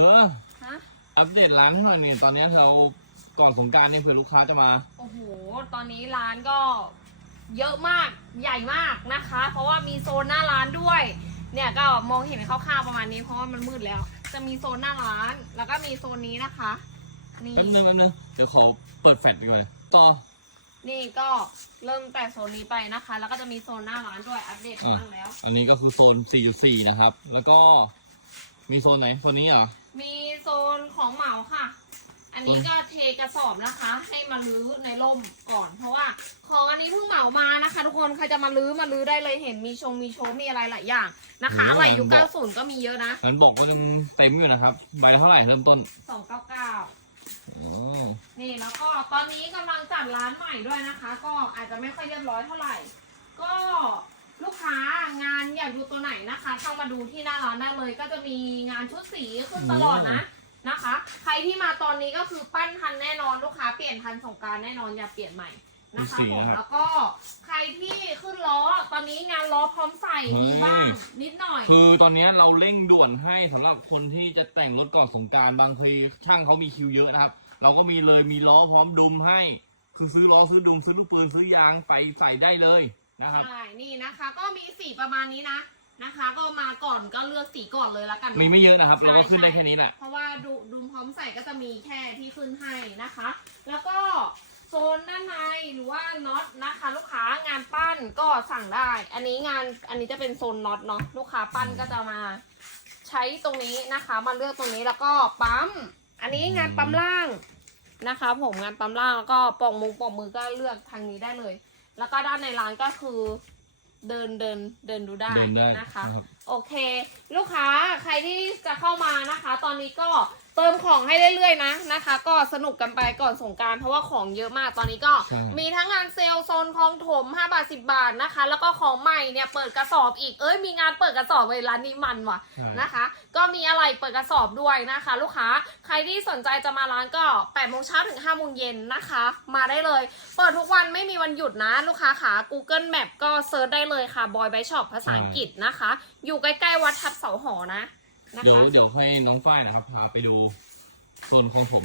เออฮะ อัปเดตร้านให้หน่อยนี่ตอนนี้เราก่อนสงกรารเนี่ยเผื่อลูกค้าจะมา โอ้โห ตอนนี้ร้านก็เยอะมาก ใหญ่มากนะคะ เพราะว่ามีโซนหน้าร้านด้วย เนี่ยก็มองเห็นคร่าวๆประมาณนี้เพราะว่ามันมืดแล้ว จะมีโซนหน้าร้าน แล้วก็มีโซนนี้นะคะ นี่ แป๊บนึงแป๊บนึงเดี๋ยวขอเปิดแฟลชดีกว่าต่อ นี่ก็เริ่มแต่โซนนี้ไปนะคะ แล้วก็จะมีโซนหน้าร้านด้วย อัปเดตอะบ้างแล้ว อันนี้ก็คือโซน 4.4 นะครับ แล้วก็ มีโซนไหนโซนนี้เหรอ มีโซนของเหมาค่ะ อันนี้ก็เทกระสอบนะคะ ให้มาลื้อในร่มก่อน เพราะว่าของอันนี้เพิ่งเหมามานะคะ ทุกคนใครจะมาลื้อมาลื้อได้เลยเห็นมีชงมีโชว์มีอะไรหลายอย่างนะคะโอ้อะไรยุคมันบอก90 ก็มีเยอะนะ มันบอกว่ายังเต็มอยู่นะครับใบละเท่าไหร่เริ่มต้น299 อ๋อนี่แล้วก็ตอนนี้กำลังจัดร้านใหม่ด้วยนะคะ ก็อาจจะไม่ค่อยเรียบร้อยเท่าไหร่ ก็ ลูกค้างานอยากดูตัวไหนนะคะเข้ามาดูที่หน้าร้านได้เลยก็จะมีงานชุดสีขึ้นตลอดนะนะคะ ใครที่มาตอนนี้ก็คือปั้นทันแน่นอนลูกค้าเปลี่ยนทันสงกรารแน่นอนอย่าเปลี่ยนใหม่นะคะมีสีผมนะครับแล้วก็ใครที่ขึ้นล้อตอนนี้งานล้อพร้อมใส่เฮ้ย มีบ้างนิดหน่อย คือตอนนี้เราเร่งด่วนให้สำหรับคนที่จะแต่งรถก่อนสงกรารบางทีช่างเขามีคิวเยอะนะครับ เราก็มีเลยมีล้อพร้อมดุมให้ คือซื้อล้อซื้อดุมซื้อลูกปืนซื้อยางไปใส่ได้เลย นะครับ ใช่นี่นะคะ ก็มีสีประมาณนี้นะนะคะ ก็มาก่อนก็เลือกสีก่อนเลยละกันเนอะมีไม่เยอะนะครับใช่เราก็ขึ้นได้ใช่แค่นี้แหละ เพราะว่าดูดูพร้อมใส่ก็จะมีแค่ที่ขึ้นให้นะคะ แล้วก็โซนด้านในหรือว่าน็อตนะคะ ลูกค้างานปั้นก็สั่งได้ อันนี้งานอันนี้จะเป็นโซนน็อตเนาะลูกค้าปั้นก็จะมาใช้ตรงนี้นะคะมาเลือกตรงนี้แล้วก็ปั๊ม อันนี้งานปั๊มล่างนะคะ ผมงานปั๊มล่างแล้วก็ปอกมุงปอกมือก็เลือกทางนี้ได้เลย แล้วก็ด้านในร้านก็คือเดินเดินเดินดูได้เดินได้นะคะ นะครับ โอเค ลูกค้าใครที่จะเข้ามานะคะ ตอนนี้ก็เติมของให้เรื่อยๆนะนะคะ ก็สนุกกันไปก่อนสงกรารเพราะว่าของเยอะมากตอนนี้ก็ใช่ มีทั้งงานเซลล์โซนคลองถม5บาท10 บาทนะคะ แล้วก็ของใหม่เนี่ยเปิดกระสอบอีกเอ้ยมีงานเปิดกระสอบเลยร้านนี้มันว่ะ นะคะ ก็มีอะไรเปิดกระสอบด้วยนะคะ ลูกค้าใครที่สนใจจะมาร้านก็8โมงเช้าถึง5โมงเย็นนะคะ มาได้เลย เปิดทุกวันไม่มีวันหยุดนะ ลูกค้าขา Google Map ก็เซิร์ชได้เลยค่ะ Boy by Shop ภาษาอังกฤษนะคะ อยู่ใกล้ๆวัดทับเสาหอนะนะเดี๋ยวคะ เดี๋ยวให้น้องฝ้ายนะครับพาไปดูโซนของผม